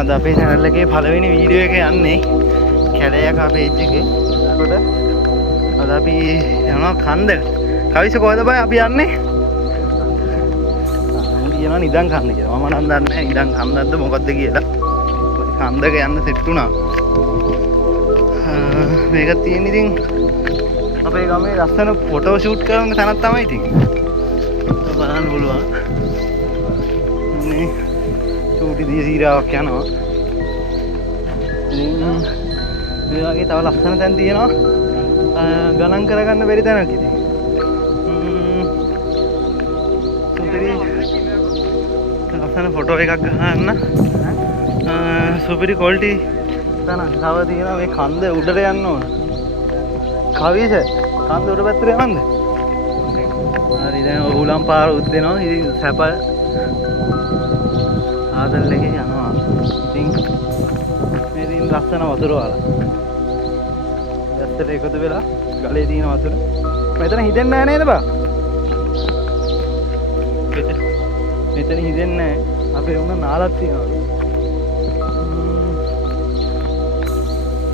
අද අපේ channel එකේ පළවෙනි වීඩියෝ එක යන්නේ කැලෑයකා page එකේ. එතකොට අද අපි යනවා කන්දක. කවිස කොහෙද බය අපි යන්නේ? කියනවා නිදන් කන්ද කියලා. මම නම් දන්නේ නැහැ නිදන් කන්දක්ද මොකක්ද කියලා. කන්දක යන්න සෙට් වුණා. මේක තියෙන ඉතින් අපේ ගමේ ලස්සන ෆොටෝ ෂූට් කරන තැනක් තමයි ඉතින්. බලන්න පුළුවන්. මේ චූටි දියසීරාවක් යනවා. ඉතින් මේ වගේ තව ලස්සන තැන් තියෙනවා. ගණන් කරගන්න බැරි තැනක් ඉතින්. ලස්සන ෆොටෝ එකක් ගන්න. සුපිරි ක්වොලිටි තැනක් තව තියෙනවා. මේ කන්ද උඩට යන්න ඕන. කවිස කන්ද උඩ පැත්තට යන්නද? හරි දැන් උලම් පාර උද්දෙනවා. ඉතින් සැප ආදල් එකේ යනවා. ඉතින් මේ දින ලස්සන වතුර වල. දැත්තට එකතු වෙලා ගලේ තියෙන වතුර. මෙතන හිතෙන්නේ නැහැ නේද බා? මෙතන හිතෙන්නේ නැහැ. අපේ උන නාලක් තියෙනවා.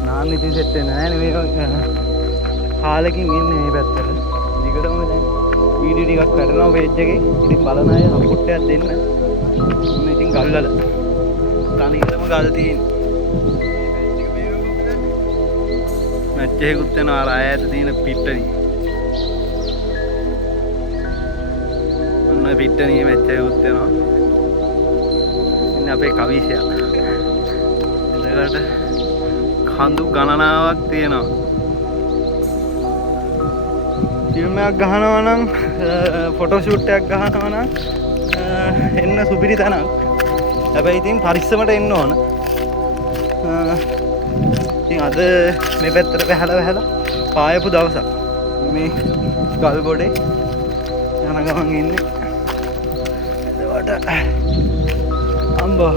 නාන්න ඉතින් සෙට් වෙන්නේ නැහැ නේ මේක. කාලෙකින් ඉන්නේ මේ පැත්තට. දිගටම දැන් වීඩියෝ ටිකක් කරනවා page එකේ. ඉතින් බලන අය සපෝට් එකක් දෙන්න. මේ ඉතින් ගල් වල. තනියම ගල් තියෙන්නේ. මැච් එකකුත් වෙනවා අර ඈත තියෙන පිට්ටනිය. ඔන්න පිට්ටනියේ මැච් එකකුත් වෙනවා. ඉතින් අපේ කවිසයා. එතකොට කඳු ගණනාවක් තියෙනවා. ෆිල්ම් එකක් ගහනවා නම් ෆොටෝ ෂූට් එකක් ගහනවා නම් එන්න සුපිරි තැනක්. හැබැයි ඉතින් පරිස්සමට එන්න ඕන. ඉතින් අද මේ පැත්තට වැහලා පායපු දවසක්. මේ ගල් ගොඩේ යන ගමන් ඉන්නේ. එතකොට අම්බෝ.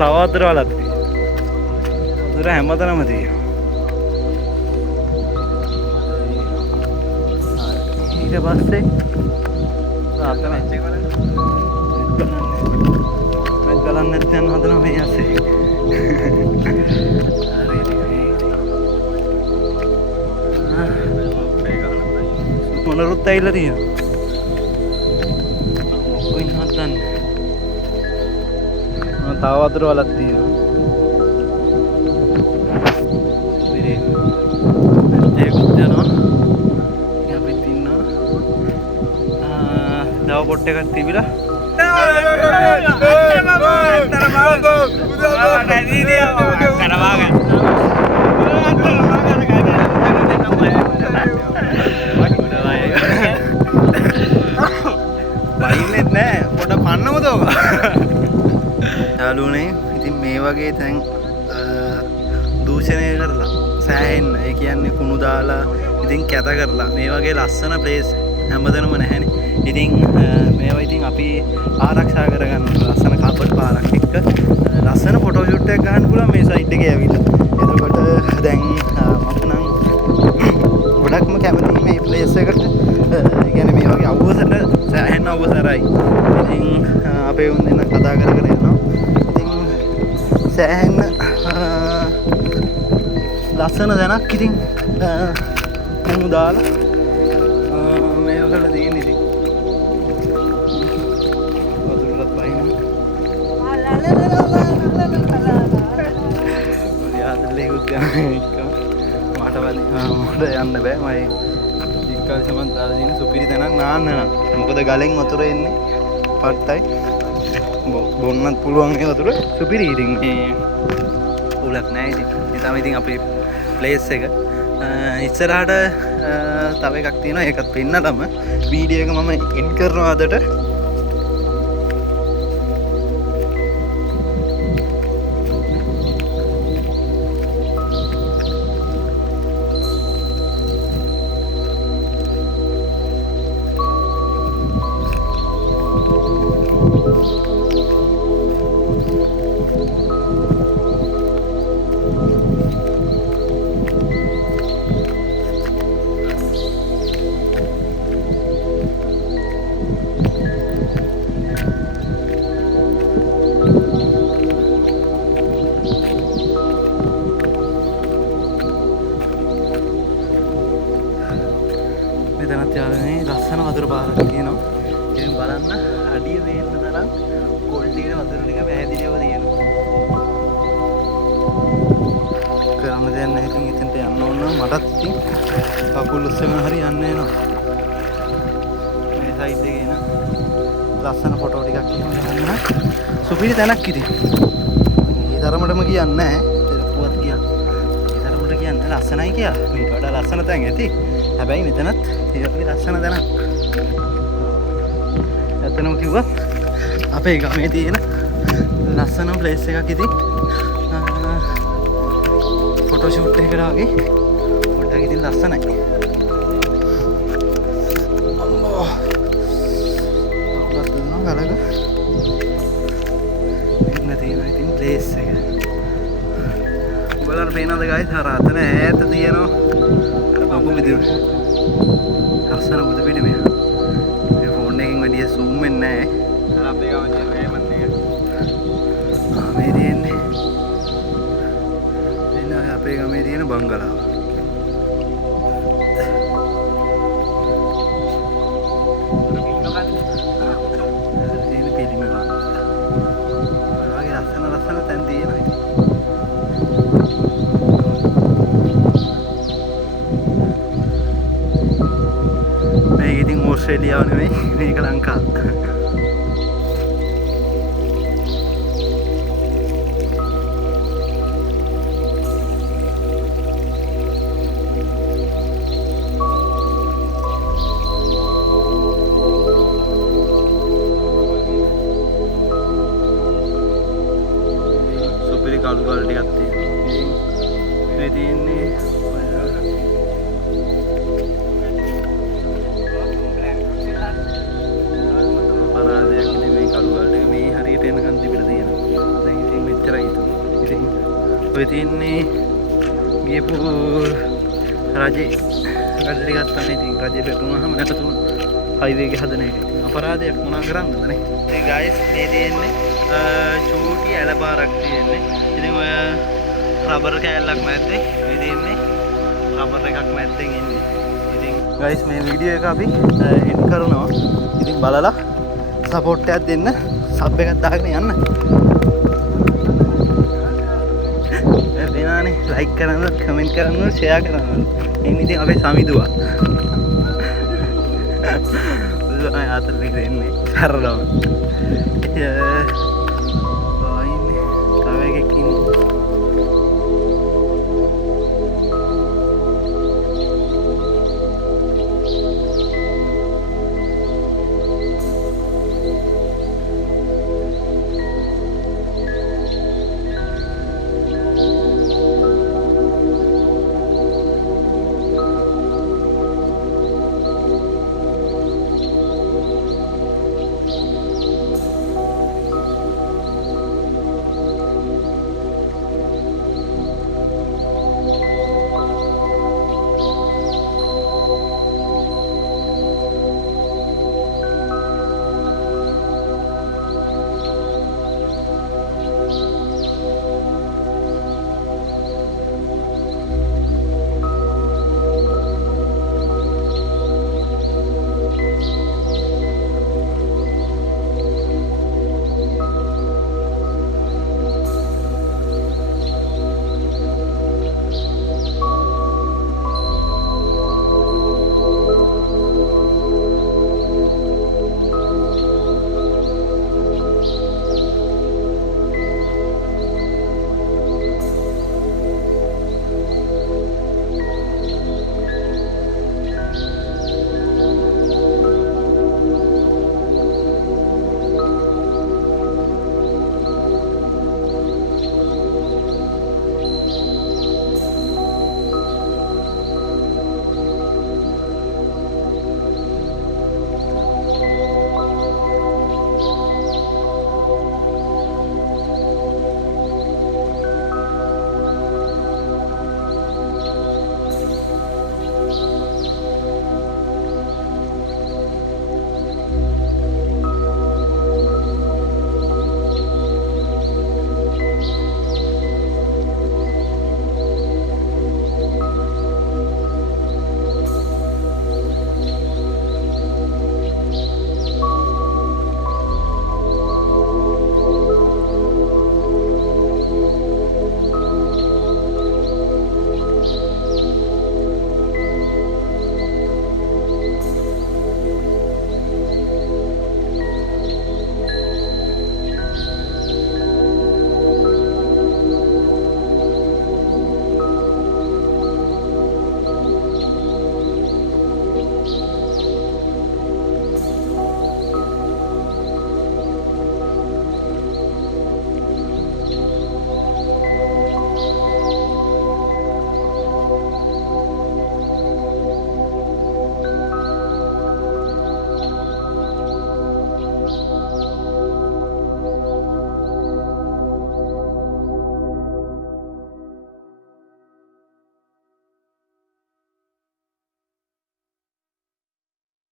තව වතුර වලක් තියෙනවා. වතුර හැමතැනම තියෙනවා. ඊට පස්සේ ආතන මැච් එක බලන්න නැත්නම් හදනවා මේ ඇස්සේ. මොනරුත් ඇවිල්ලා තියෙනවා. කොයින් හදන්නේ? තව වතුර වලක් තියෙනවා. ඉතින් ඒකත් යනවා. අපිත් ඉන්නවා. දව පොට් එකක් තිබිලා. බයිනෙත් නෑ පොඩ පන්නමද ඔක. යාළුවනේ ඉතින් මේ වගේ තැන් දූෂණය කරලා සෑහෙන්න ඒ කියන්නේ කුණු දාලා ඉතින් කැත කරලා මේ වගේ ලස්සන ප්ලේස් හැමතැනම නැහැනේ. ඉතින් මේවා ඉතින් අපි ආරක්ෂා කරගන්න ලස්සන කබඩ් පාරක් එක්ක ලස්සන ෆොටෝ ෂූට් එකක් ගන්න පුළුවන් මේ සයිඩ් එකේ ඇවිල්ලා. එතකොට දැන් මම නම් ගොඩක්ම කැමතියි මේ ප්ලේස් එකට. ඒ කියන්නේ මේ වගේ අවුවසට සෑහෙන අවුවසරයි. ඉතින් අපේ උන් දෙන්න කතා කර යනවා. ඉතින් සෑහෙන ලස්සන දැනක් ඉතින් මම දාලා මේ වල තියෙන ඉතින් වතුරලත් බහිනවා. යාදලේ උද්‍යානයේ මට යන්න බෑ. මම ඉක්කාලේ සමන් දාලා තියෙන සුපිරි තැනක් නාන්න නම්. මොකද ගලෙන් වතුර එන්නේ පට්ටයි. බොන්නත් පුළුවන් ඒ වතුර. සුපිරි ඉතින් මේ උලක් නැහැ ඉතින්. ඒ තමයි ඉතින් අපේ ප්ලේස් එක. ඉස්සරහට තව එකක් තියෙනවා. ඒකත් පෙන්නලම වීඩියෝ එක මම එන්ඩ් කරනවා අදට. වතුර ටික පැහැදිලිව තියෙනවා. කරන්න දෙයක් නැහැ. ඉතින් එතනට යන්න ඕන නම් මටත් ඉතින් කකුල් උස්සගෙන හරි යන්න වෙනවා. මේ සයිඩ් එකේ න ලස්සන ෆොටෝ ටිකක් එහෙම ගන්න. සුපිරි තැනක් ඉතින්. මේ තරමටම කියන්නේ නැහැ. පුවත් ගියා. මේ තරමට කියන්නේ ලස්සනයි කියලා. මේකට වඩා ලස්සන තැන් ඇති. හැබැයි මෙතනත් ඒ වගේ ලස්සන තැනක්. ඇත්තනම කිව්වා අපේ ගමේ තියෙන ලස්සන ප්ලේස් එකක් ඉතින් ෆොටෝ ෂූට් එකකට වගේ පොඩ්ඩක් ඉතින් ලස්සනයි. අම්මෝ අපලත් දුන්නා ගලක ඉන්න තියෙන ඉතින් ප්ලේස් එක. ඔයාලට පේනවද ගයිස්? අර අතන ඈත තියෙනවා ලොකු විදිහට ලස්සන බුදු පිළිමය. මේ ෆෝන් එකෙන් වැඩිය zoom වෙන්නේ නැහැ. අර අපේ ගම තියෙන මේමන් එක. මේ තියෙන්නේ එන්න අපේ ගමේ තියෙන බංගලාව. තියෙන පිළිම ගන්න. ඔයාගේ ලස්සන තැන් තියෙනවා ඉතින්. මේක ඉතින් ඕස්ට්‍රේලියාව නෙවෙයි මේක ලංකාව. සුපිරි කළු ගල් ටිකක් තියෙනවා. මේ තියෙන්නේ පරාදයක් ඉතින් මේ කළු ගල් ටික මේ හරියට එනකන් තිබිලා තියෙනවා. දැන් ඉතින් මෙච්චරයි ඉතින් ඔය තියෙන්නේ ගියපු රජේ ගල් ටිකක් තමයි. ඉතින් රජේ පෙරුණාම නැතුණු හයිවේ එක හදන එක. ඉතින් අපරාධයක් මොනවා කරන්නද නේ. ඉතින් ගයිස් මේ තියෙන්නේ චූටි ඇලපාරක් තියෙන්නේ. ඉතින් ඔය රබර් කෑල්ලක් මැද්දේ මේ තියෙන්නේ රබර් එකක් මැද්දෙන් ඉන්නේ. ඉතින් ගයිස් මේ වීඩියෝ එක අපි එඩ් කරනවා. ඉතින් බලලා සපෝට් එකක් දෙන්න. සබ් එකක් දාගෙන යන්න. එතනනේ ලයික් කරන්න, කමෙන්ට් කරන්න, ෂෙයා කරන්න. එන්නේ ඉතින් අපේ සමිදුවා. ආතල් එක දෙන්නේ. සරලව.